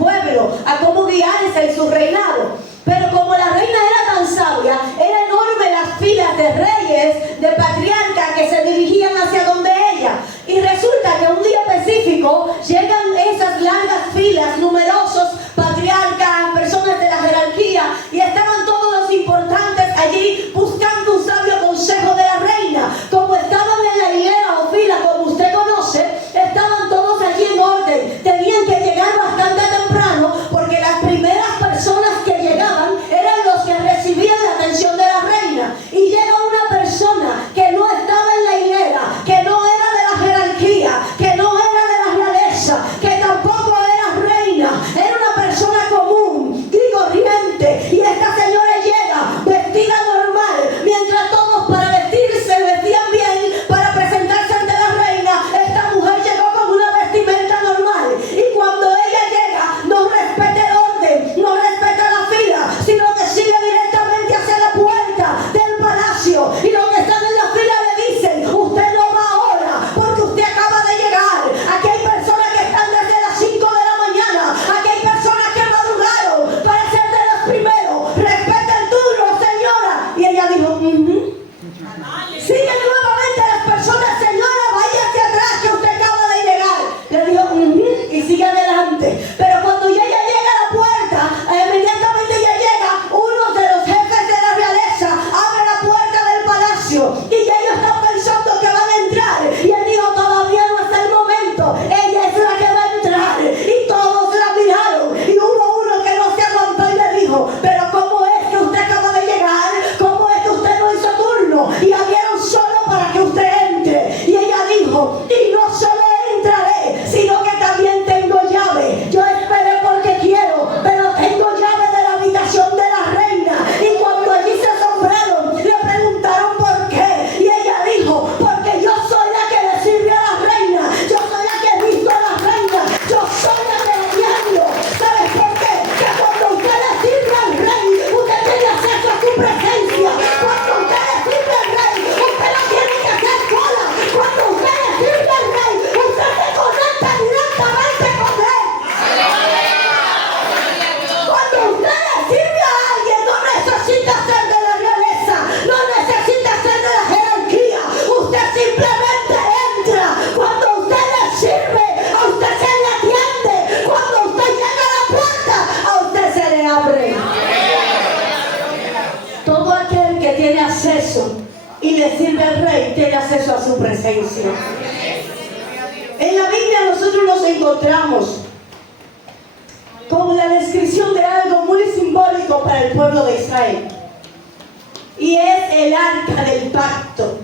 pueblo, a cómo guiarse en su reinado. Pero como la reina era tan sabia, era enorme las filas de reyes, de patriarcas que se dirigían hacia donde ella. Y resulta que un día específico llegan esas largas filas, numerosos patriarcas, personas de la jerarquía, y estaban todos los importantes allí buscando un sabio consejo de la reina. Como estaban en la hilera o fila, como usted conoce, estaban todos allí en orden. Tenían que llegar bastante temprano porque las primeras personas que llegaban eran los que recibían la atención de la reina. Y llega una persona que no estaba en la hilera, que no era de la jerarquía, que no era de la realeza, que tampoco era reina, era una persona común y corriente. Y esta señora llega vestida normal, mientras todos para vestirse vestían bien para presentarse ante la reina. Esta mujer llegó con una vestimenta normal, y cuando ella llega no respeta el orden, no respeta la fila, sino que sigue directamente hacia la puerta del palacio. Y los que están en la fila le dicen: usted no va ahora porque usted acaba de llegar. Aquí hay personas que están desde las 5 de la mañana, aquí hay personas que madrugaron para ser de los primeros. Respeta el turno, señora. Y ella dijo: siguen nuevamente las personas: señora, vaya hacia atrás que usted acaba de llegar. Le dijo: y sigue adelante. Pero cuando ella llega a la puerta, inmediatamente ella llega, uno de los jefes de la realeza abre la puerta del palacio y ya ellos están pensando que van a entrar. Y él dijo: todavía no es el momento, ella es la que va a entrar. Y todos la miraron, y hubo uno que no se aguantó y le dijo: pero ¿cómo es que usted acaba de llegar? ¿Cómo es que usted no hizo turno y abrieron solo para que usted entre? Y ella dijo: y no solo entraré, sino que también tengo llave. Yo esperé porque quiero, pero tengo llave de la habitación de la reina. Y cuando allí se asombraron, le preguntaron por qué. Y ella dijo: porque yo soy la que le sirve a la reina, yo soy la que visto a la reina, yo soy la que le diario. ¿Sabes por qué? Que cuando usted le sirve al rey, usted tiene acceso a su presencia. Cuando usted le sirve al rey, usted no tiene que hacer cola. Cuando usted le sirve al rey, usted se conecta directamente con él. Cuando usted le sirve a alguien, no necesita ser de la realeza, no necesita ser de la jerarquía. Usted simplemente entra. Cuando usted le sirve, a usted se le atiende. Cuando usted llega a la puerta, a usted se le abre. Todo aquel que tiene acceso y le sirve al rey tiene acceso a su presencia. En la Biblia nosotros nos encontramos con la descripción de algo muy simbólico para el pueblo de Israel, y es el arca del pacto,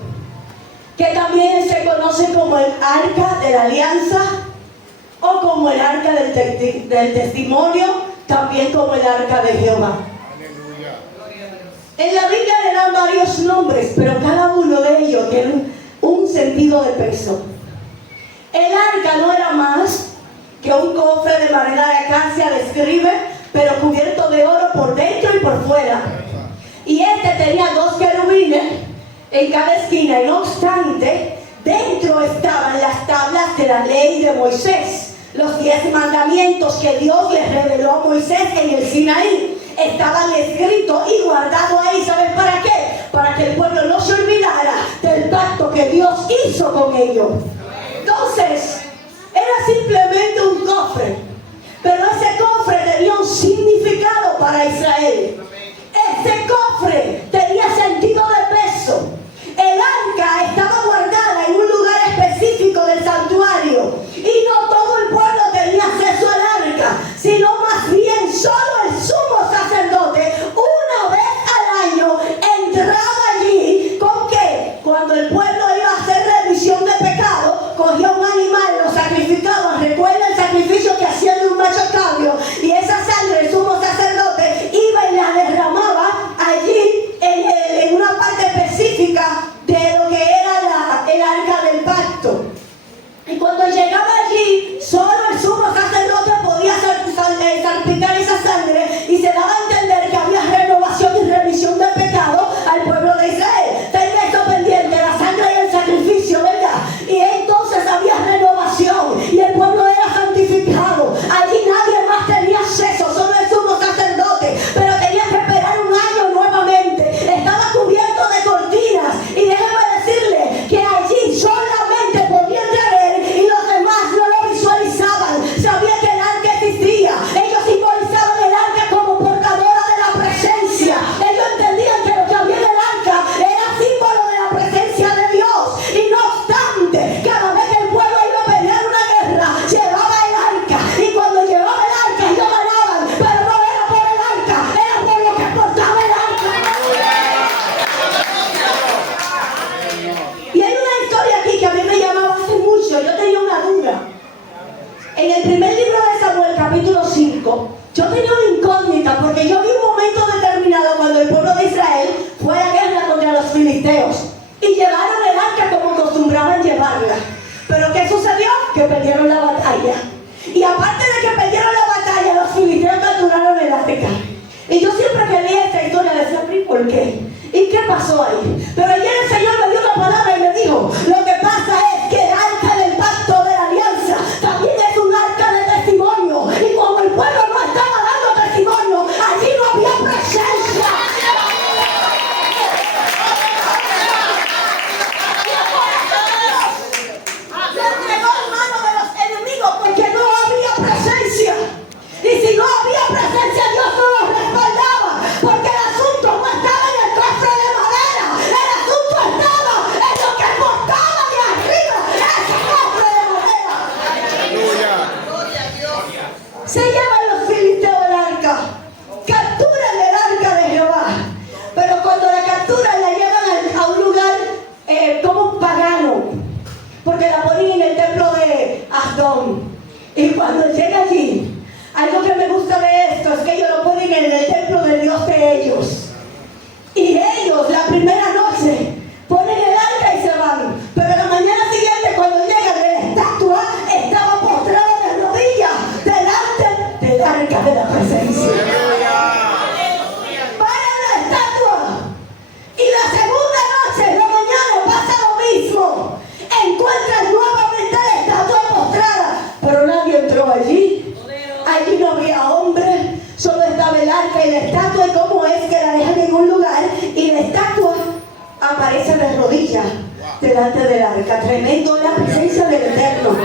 que también se conoce como el arca de la alianza o como el arca del testimonio, también como el arca de Jehová. En la Biblia le dan varios nombres, pero cada uno de ellos tiene un sentido de peso. El arca no era más que un cofre de madera de acacia, describe, pero cubierto de oro por dentro y por fuera. Y este tenía 2 querubines en cada esquina, y no obstante, dentro estaban las tablas de la ley de Moisés, los 10 mandamientos que Dios les reveló a Moisés en el Sinaí. Estaban escritos y guardados ahí. ¿Sabes para qué? Para que el pueblo no se olvidara del pacto que Dios hizo con ellos. Entonces, era simplemente un cofre, pero ese cofre tenía un significado para Israel. Ese cofre tenía sentido de peso. El arca estaba guardada en un lugar específico del santuario, y no todo el pueblo tenía acceso al arca, sino más bien solo el sumo sacerdote, una vez al año, entraba allí. ¿Con qué? Cuando el pueblo iba a hacer remisión de pecado, cogía un animal, lo sacrificaba. Recuerda el sacrificio que hacían de un macho cabrio, y esa sangre el sumo sacerdote iba y la derramaba 5, yo tenía una incógnita porque yo vi un momento determinado cuando el pueblo de Israel fue a la guerra contra los filisteos y llevaron el arca como acostumbraban llevarla. Pero ¿qué sucedió? Que perdieron la batalla. Y aparte de que perdieron la batalla, los filisteos capturaron el arca. Y yo siempre que leía esta historia decía, ¿por qué? ¿Y qué pasó ahí? Pero ayer el Señor me dio una palabra y me dijo, lo que pasa es que el arca del pacto de la alianza también es un arca de testimonio. Y como el pueblo no estaba dando testimonio, allí no había presencia. Se entregó en manos de los enemigos porque no había presencia. Y si no había presencia, Dios no los respaldaba, porque el asunto no estaba en el cofre de madera, el asunto estaba en lo que portaba de arriba ese cofre de madera. ¡Aleluya! Se llevan los filisteos del arca, capturan el arca de Jehová, pero cuando la capturan la llevan a un lugar como pagano, porque la ponen en el templo de Asdón. Y cuando llega allí, algo que me gusta de esto es que ellos lo ponen en el templo del Dios de ellos. Y ellos, la primera noche, ponen el arca y se van. Pero la mañana siguiente, cuando llegan, la estatua estaba postrada de rodillas delante del arca de la presencia. Paran la estatua. Y la segunda noche, en la mañana, pasa lo mismo. Encuentran nuevamente la estatua postrada. Pero nadie entró allí. Allí no había hombre, solo estaba el arca y la estatua. Y cómo es que la dejan en un lugar y la estatua aparece de rodillas delante del arca. Tremendo la presencia del Eterno.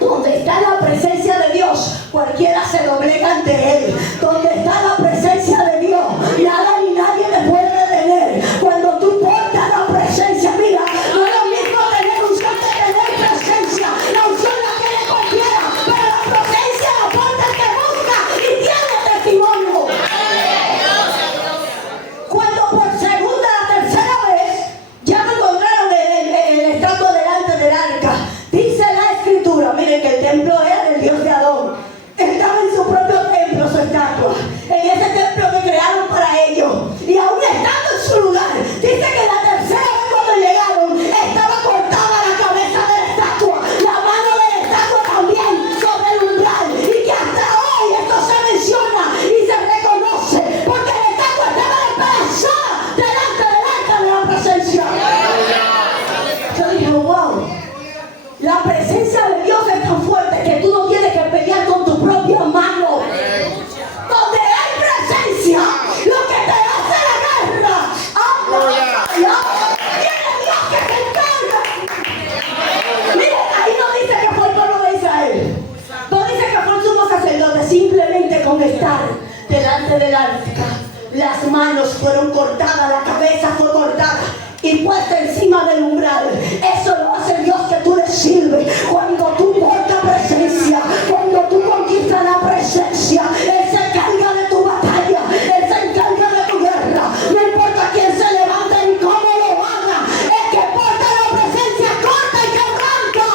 Donde está la presencia de Dios, cualquiera se doblega ante Él. Donde está la presencia de Dios, nada ni nadie le puede detener. Cuando tú portas la presencia, mira, no es lo mismo tener unción que tener presencia. La unción la tiene cualquiera, pero la presencia la porta el que busca y tiene testimonio. Cuando por segunda o tercera vez ya no encontraron el estatua delante del arca, dice la escritura, miren que el templo era del Dios de Adón. Estaba en su propio templo su estatua, en ese templo que crearon para ellos. Y aún estando en su lugar, dice que la tercera vez cuando llegaron, estaba cortada la cabeza de la estatua, la mano de la estatua también sobre el umbral. Y que hasta hoy esto se menciona y se reconoce, porque la estatua estaba despedazada delante del arca de la presencia. Yo dije, wow. La presencia de Dios es tan fuerte que tú no tienes que pelear con tu propia mano. Donde hay presencia, lo que te hace la guerra, tiene Dios que se encarga. Miren, ahí no dice que fue el pueblo de Israel, no dice que fue el sumo sacerdote. Simplemente con estar delante del arca, las manos fueron cortadas, la cabeza fue cortada y puesta encima del umbral. Eso lo hace Dios que tú le sirves. Cuando tú portas presencia, cuando tú conquistas la presencia, Él se encarga de tu batalla, Él se encarga de tu guerra. No importa quién se levante ni cómo lo haga, el que porta la presencia corta y quebranta.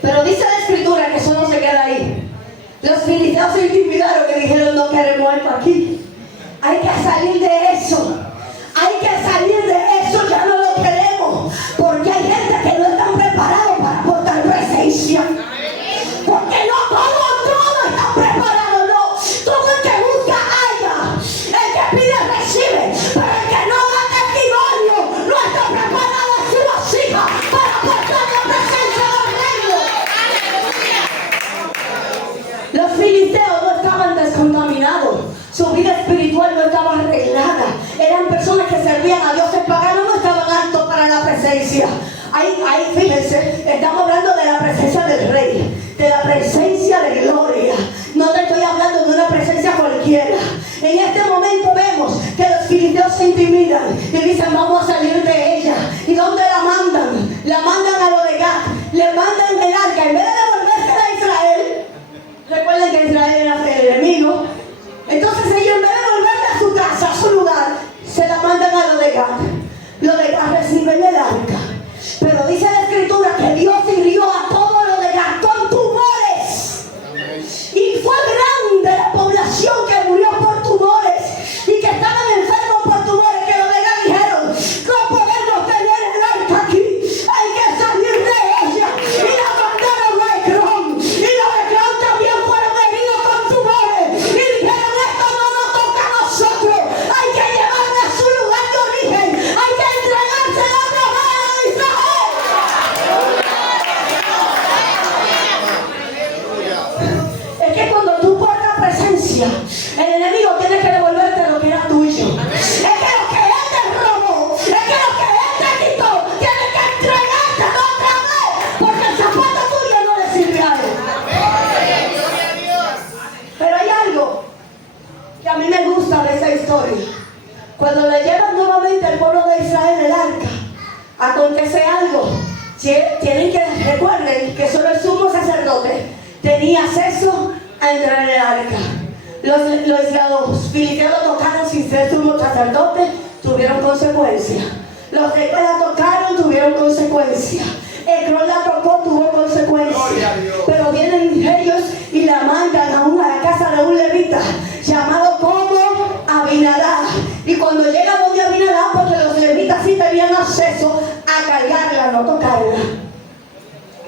Pero dice la escritura que eso no se queda ahí. Los filisteos se intimidaron y dijeron, no queremos esto aquí. Hay que salir de eso. Hay que salir de eso. Ya no lo queremos. Porque hay gente que no está preparada para portar presencia. Porque no todos están preparados. No. Todo el que busca halla. El que pide recibe. Pero el que no da testimonio no está preparado en su vasija para portar la presencia del reino. Los filisteos no estaban descontaminados. Su vida espiritual no estaba arreglada. Eran personas que servían a dioses paganos, no estaban aptos para la presencia. Ahí, fíjense, estamos hablando de la presencia del Rey, de la presencia de gloria. No te estoy hablando de una presencia cualquiera. En este momento vemos que los filisteos se intimidan y dicen, vamos a salir de ella. ¿Y dónde la mandan? La mandan a lo de Gat. Le mandan el arca. En vez de devolverse a Israel, recuerden que Israel era el enemigo. Entonces ellos, en vez de volver a su casa, a su lugar, se la mandan a lo de Gat. Lo de Gat reciben el arca. Pero dice la escritura que Dios hirió a todos especial. Pero hay algo que a mí me gusta de esa historia. Cuando le llevan nuevamente al pueblo de Israel el arca, acontece algo. Tienen que recuerden que solo el sumo sacerdote tenía acceso a entrar en el arca. Los filisteos lo tocaron sin ser sumo sacerdote, tuvieron consecuencias. Los que la tocaron tuvieron consecuencias. Ecrón la tocó, tuvo consecuencias. Pero vienen ellos y la mandan a la casa de un levita llamado como Abinadab. Y cuando llega donde Abinadab, porque los levitas sí tenían acceso a cargarla, no tocarla.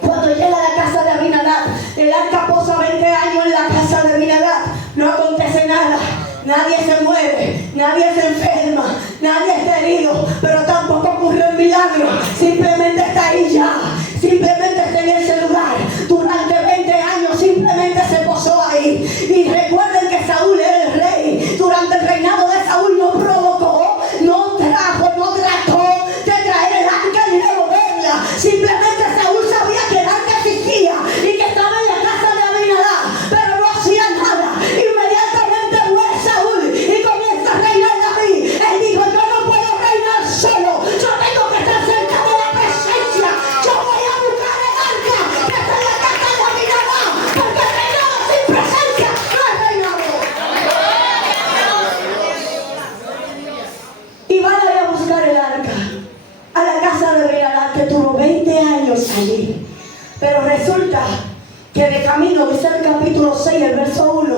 Cuando llega a la casa de Abinadab, el arca posa 20 años en la casa de Abinadab. No acontece nada. Nadie se muere, nadie se enferma, nadie está herido, pero tampoco ocurre un milagro. Simplemente está ahí ya, simplemente está en ese lugar. Durante 20 años simplemente se posó ahí. Y recuerden que Saúl era el rey. Durante el reinado de Saúl no provocó, no trajo, no trató de traer el arca ni de moverla. Simplemente Saúl sabía que el arca existía y que estaba en la casa de Abinadab, pero no hacía nada. Inmediatamente muere Saúl y comienza a reinar David. Él dijo: yo no puedo reinar solo, yo tengo que estar cerca de la presencia. Yo voy a buscar el arca que está en la casa de Abinadab, porque el reinado sin presencia no es reinado. Y van a ir a buscar el arca a la casa de Abinadab, que tuvo 20 años allí. Pero resulta que de camino, dice el capítulo 6, el verso 1,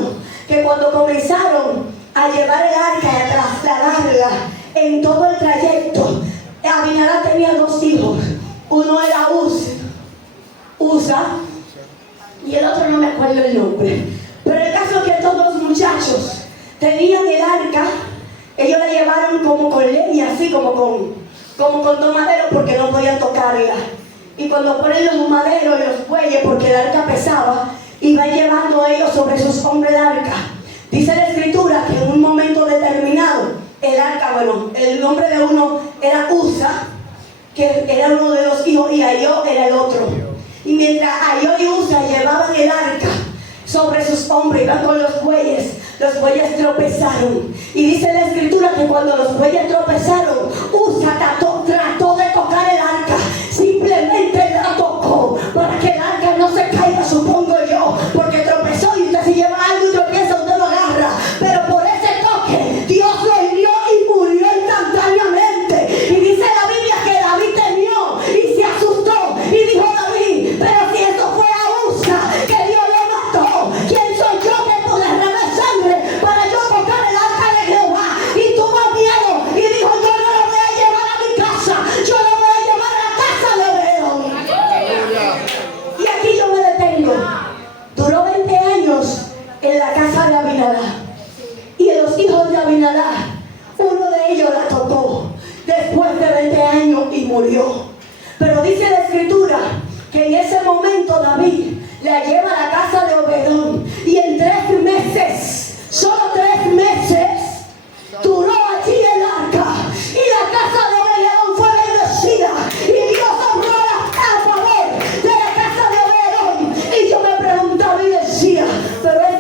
que cuando comenzaron a llevar el arca y a trasladarla en todo el trayecto, Abinadab tenía 2 hijos. Uno era Usa, y el otro no me acuerdo el nombre. Pero el caso es que estos 2 muchachos tenían el arca. Ellos la llevaron como con leña, así como con 2 maderos, porque no podían tocarla. Y cuando ponen los maderos y los bueyes, porque el arca pesaba, iban llevando ellos sobre sus hombres el arca. Dice la escritura que en un momento determinado, el arca, el nombre de uno era Usa, que era uno de los hijos, y Ayó era el otro. Y mientras Ayó y Usa llevaban el arca sobre sus hombros, iban con los bueyes tropezaron. Y dice la escritura que cuando los bueyes tropezaron, Usa trató de tocar el arca. Simplemente la tocó para que el arca no se caiga, supongo yo, porque tropezó, y usted si lleva algo y tropieza, usted lo agarra. Pero por ese toque, Dios lo hirió y murió instantáneamente. Y dice la Biblia que David temió y se asustó y dijo David: pero si esto fue a Usa, que Dios lo mató, ¿quién soy yo que puedo derramar sangre para yo tocar el arca de Jehová? Y tuvo miedo y dijo: yo no lo voy a llevar a mi casa, yo lo voy a llevar a la casa de Obededom. Y aquí yo me detengo. Duró 20 años en la casa de Abinadab, y los hijos de Abinadab, uno de ellos la tocó después de 20 años y murió. Pero dice la escritura que en ese momento David la lleva a la casa de Obededom, y en 3 meses, solo 3 meses, duró allí el arca, y la casa de Obededom fue bendecida, y Dios obró a favor de la casa de Obededom. Y yo me preguntaba y decía: pero es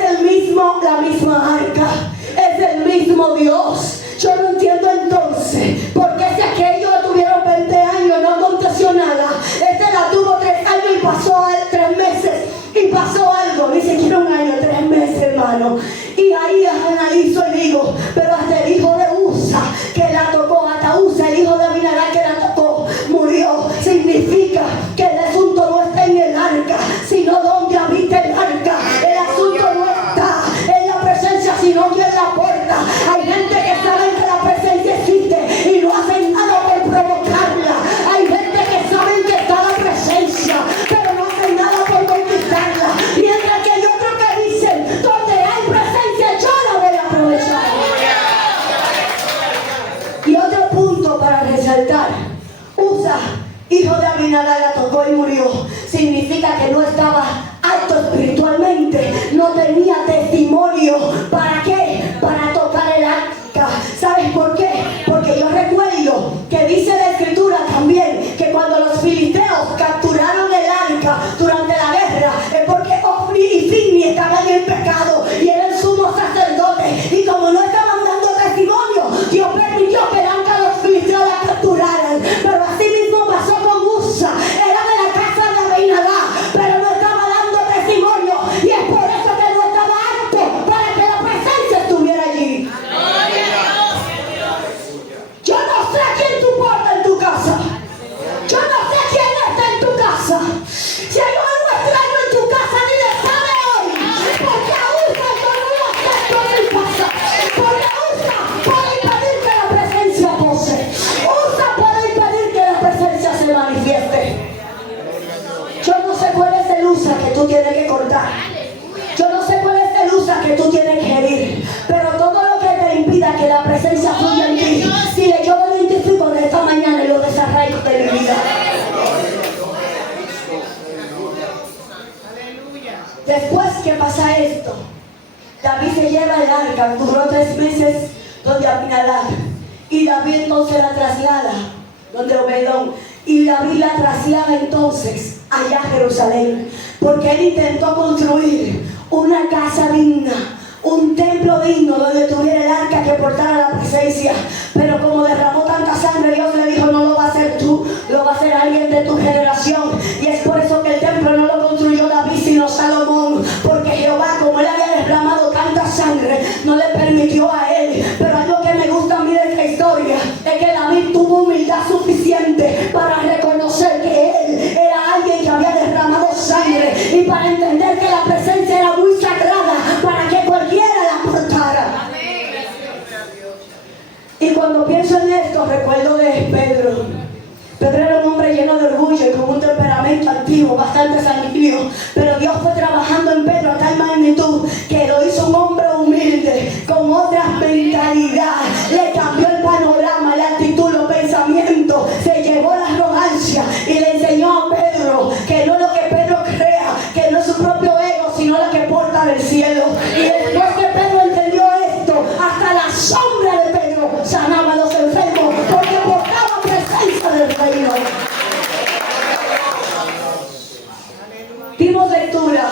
la misma arca, es el mismo Dios. Yo no entiendo entonces por qué si aquellos tuvieron 20 años no aconteció nada, este la tuvo 3 años y pasó 3 meses y pasó algo, ni siquiera 1 año, 3 meses, hermano. Y ahí analizo y digo: pero hasta el hijo de Usa que la tocó, hasta Usa, el hijo de Abinadab que la tocó, murió. Significa que el asunto no está en el arca, sino donde habita el arca. El asunto no está en la presencia, sino que en la puerta. Hay gente que sabe que la presencia existe y no hacen nada por provocarla. Hay gente que sabe que está la presencia, pero no hacen nada por conquistarla. Mientras que hay otros que dicen: donde hay presencia yo la voy a aprovechar. Y otro punto para resaltar: Usa, hijo de Abinadab, la tocó y murió. Significa que no estaba alto espiritualmente, no tenía testimonio. ¿Para qué? Para tocar el arca. ¿Sabes por qué? Porque yo recuerdo que dice la escritura también que cuando los filisteos capturaron el arca durante la guerra, es estaban en pecado y era el sumo sacerdote, y como no estaban dando testimonio, Dios permitió que el arca los filisteos la capturaran. Pero así mismo pasó con Usa, era de la casa de Abinadab, pero no estaba dando testimonio, y es por eso que no estaba apto para que la presencia estuviera allí. Yo no sé a quién tú portas en tu casa. Yo no sé quién está en tu casa. Si hay algo extraño en tu casa, dile, sale hoy. Porque a Usa yo no lo acepto en mi casa. Porque Usa puede impedir que la presencia pose. Usa puede impedir que la presencia se manifieste. Yo no sé cuál es el Usa que tú tienes que cortar. Yo no sé cuál es el Usa que tú tienes que herir. Pero todo lo que te impida que la presencia fluya en ti, dile, yo lo identifico de esta mañana y lo desarraigo de mi vida. Después que pasa esto, David se lleva el arca, duró 3 meses donde Abinadab, y David entonces la traslada donde Obedón, y David la traslada entonces allá a Jerusalén, porque él intentó construir una casa digna, un templo digno donde tuviera el arca que portara la presencia. Pero como derramó tanta sangre, Dios le dijo, no lo va a hacer tú, lo va a hacer alguien de tu generación. Y es por eso que el templo no lo construyó David, sino Salomón, porque Jehová, como él había derramado tanta sangre, no le permitió a él. Pero algo que me gusta a mí de esta historia es que David tuvo humildad suficiente para reconocer que él era alguien que había derramado sangre, y para entender que la presencia era muy sagrada para que cualquiera la portara. Y cuando pienso en esto, recuerdo de Pedro. Pedro era un hombre lleno de orgullo y con un temperamento antiguo, bastante sanguíneo. Pero Dios fue trabajando en Pedro a tal magnitud que lo hizo un hombre humilde, con otra mentalidad. Le cambió el panorama, la actitud, los pensamientos. Se llevó la arrogancia y le enseñó a Pedro que no es lo que Pedro crea, que no es su propio ego, sino lo que porta del cielo. Y después que Pedro entendió esto, hasta la sombra de Pedro sanaba a los enfermos, porque portaba presencia del reino. Dimos lectura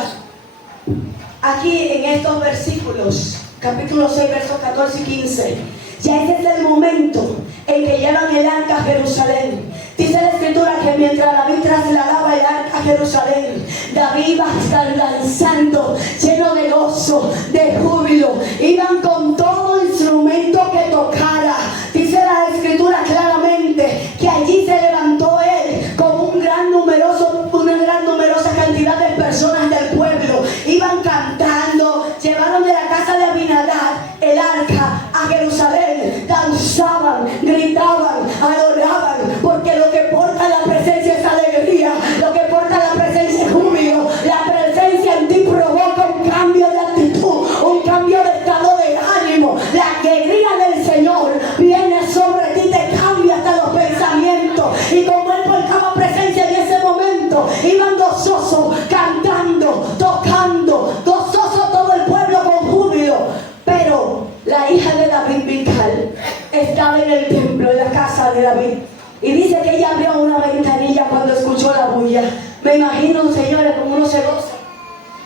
aquí en estos versículos, capítulo 6, versos 14 y 15. Ya ese es el momento en que llevan el arca a Jerusalén. Dice la escritura que mientras David trasladaba el arca a Jerusalén, David iba a estar danzando, lleno de gozo, de júbilo. Iban con todo instrumento que tocara. Dice la escritura claramente que allí se levantó él con una gran numerosa cantidad de personas del pueblo. Iban cantando, llevaron de la casa de Abinadab el arca a Jerusalén, danzaban, gritaban, adoraban, porque lo que porta la presencia es alegría, lo que porta la presencia es júbilo. La presencia en ti provoca un cambio de actitud, un cambio de estado de ánimo. La alegría del Señor viene sobre ti, te cambia hasta los pensamientos. Y como él portaba presencia en ese momento, iban gozosos, cantando, tocando, gozoso todo el pueblo con júbilo. Pero la hija de David, Mical, estaba en el templo, en la casa de David, y dice que ella abrió una ventanilla cuando escuchó la bulla. Me imagino, señores, como uno se goza.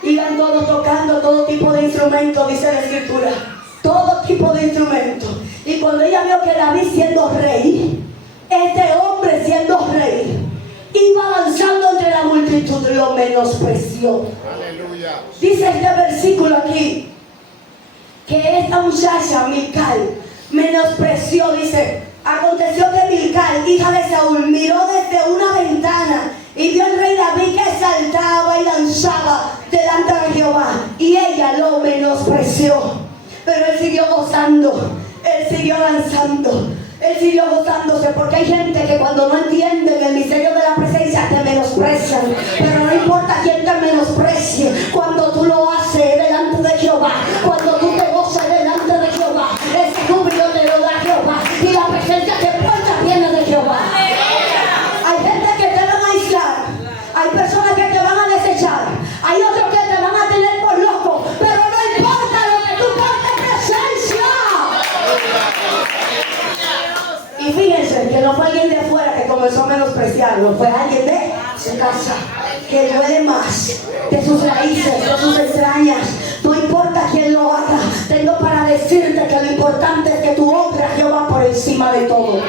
Iban todos tocando todo tipo de instrumentos, dice la escritura, todo tipo de instrumentos. Y cuando ella vio que David siendo rey, este hombre siendo rey, iba avanzando entre la multitud, lo menospreció. Aleluya. Dice este versículo aquí que esta muchacha, Mical, menospreció. Dice, aconteció que Mical, hija de Saúl, miró desde una ventana y vio al rey David que saltaba y danzaba delante de Jehová, y ella lo menospreció. Pero él siguió gozando, él siguió danzando, él siguió gozándose, porque hay gente que cuando no entienden el misterio de la presencia te menosprecian. Pero no importa quién te menosprecie, cuando tú lo haces delante de Jehová, cuando tú te gozas delante de Jehová, ese júbilo te lo da Jehová, y la presencia que porta viene de Jehová. Hay gente que te van a aislar, hay personas que te van a desechar, hay otros que te van a tener por loco, pero no importa lo que tú portes presencia. Y fíjense que no fue alguien de afuera que comenzó a menospreciarlo, fue alguien de su casa, que duele más más de sus raíces, de sus entrañas. No importa quién lo haga, tengo para decirte que lo importante es que tú honres a Jehová por encima de todo.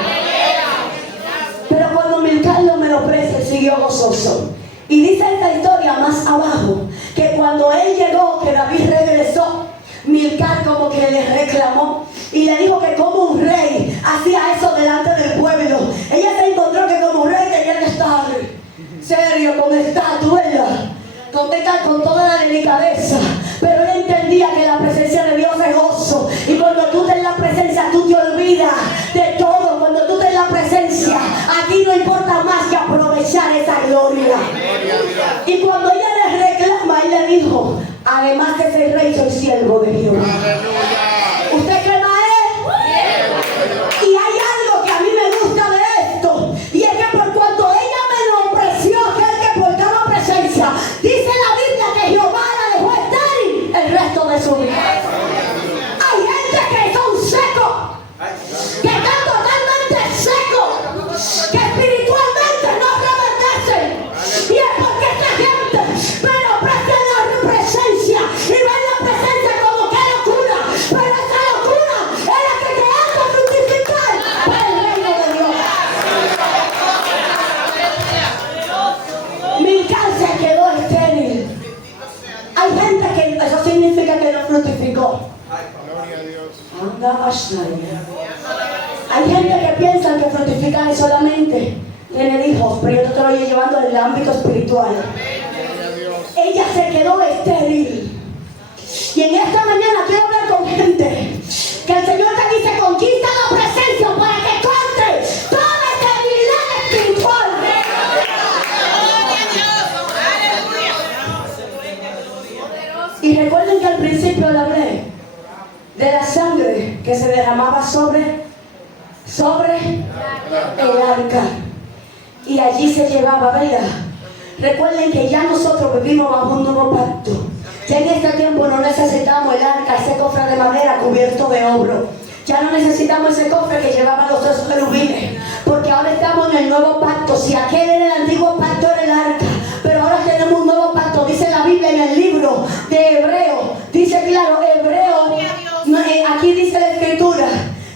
Pero cuando Milcal lo menosprecia, siguió gozoso. Y dice esta historia más abajo, que cuando él llegó, que David regresó, Milcal como que le reclamó y le dijo que como un rey hacía eso delante del pueblo. Ella se encontró que como un rey tenía que estar serio, con estatuela, con toda la delicadeza. Pero él entendía que la presencia de Dios es gozo. Y cuando tú estás en la presencia, tú te olvidas de todo. Cuando tú estás en la presencia, a ti no importa más que aprovechar esa gloria. Y cuando ella le reclama, él le dijo: además de ser rey, soy siervo de Jehová. ¿Usted cree más él? Y hay algo que a mí me gusta de esto, y es que por cuanto ella menospreció a aquel que portaba presencia, dice la Biblia que Jehová la dejó estéril el resto de su vida. Hay gente que son secos, que están totalmente secos, que espiritualmente no reverdecen. Y es porque esta gente menosprecia la presencia y ven la presencia como que locura. Pero esa locura es la que te hace fructificar para el reino de Dios. Milcal se quedó estéril. Hay gente que eso significa que no fructificó. Hay gente que piensa que fructificar es solamente tener hijos, pero yo te lo voy llevando al ámbito espiritual. Ella se quedó estéril. Y en esta mañana quiero hablar con gente que el Señor te dice: conquista la presencia para que corte toda esterilidad espiritual. Y recuerden que al principio le hablé de la sangre que se derramaba sobre el arca, y allí se llevaba, ¿verdad? Recuerden que ya nosotros vivimos bajo un nuevo pacto. Ya en este tiempo no necesitamos el arca, ese cofre de madera cubierto de oro. Ya no necesitamos ese cofre que llevaban los tres querubines, porque ahora estamos en el nuevo pacto. Si aquel era el antiguo pacto, era el arca, pero ahora tenemos un nuevo pacto. Dice la Biblia en el libro de Hebreo, dice claro, aquí dice la escritura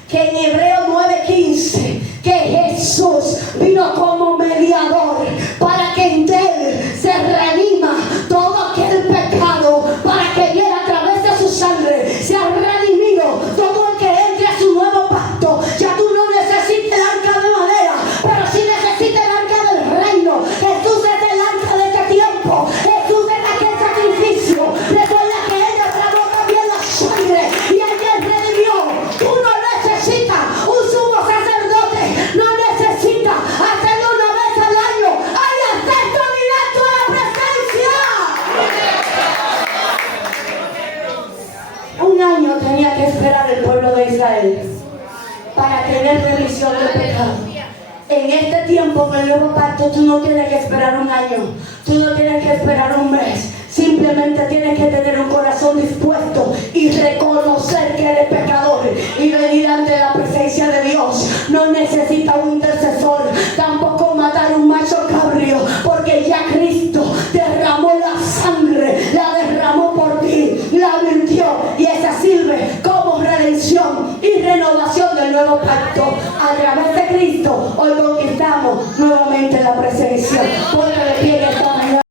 que en Hebreo 9:15, que Jesús vino como mediador para que en él se redima todo aquel pecado, para que él a través de su sangre se ha redimido todo el que entre a su nuevo pacto. Ya tú no necesitas el arca de madera, pero sí necesitas el arca del reino. Jesús es el arca de este tiempo. Jesús es aquel sacrificio. Recuerda que él derramó también la sangre y ayer redimió. Tú no necesitas un sumo sacerdote, no necesitas hacerlo una vez al año. Hay acceso directo a la presencia. Un año tenía que esperar el pueblo de Israel para tener remisión del pecado. En este tiempo, en el nuevo pacto, tú no tienes que esperar un año, tú no tienes que esperar un mes. Simplemente tienes que tener un corazón dispuesto y reconocer que eres pecador y venir ante la presencia de Dios. No necesita un intercesor, tampoco matar un macho cabrío, porque ya Cristo derramó la sangre, la derramó por ti, la virtió, y esa sirve como redención y renovación del nuevo pacto. A través de Cristo hoy conquistamos nuevamente la presencia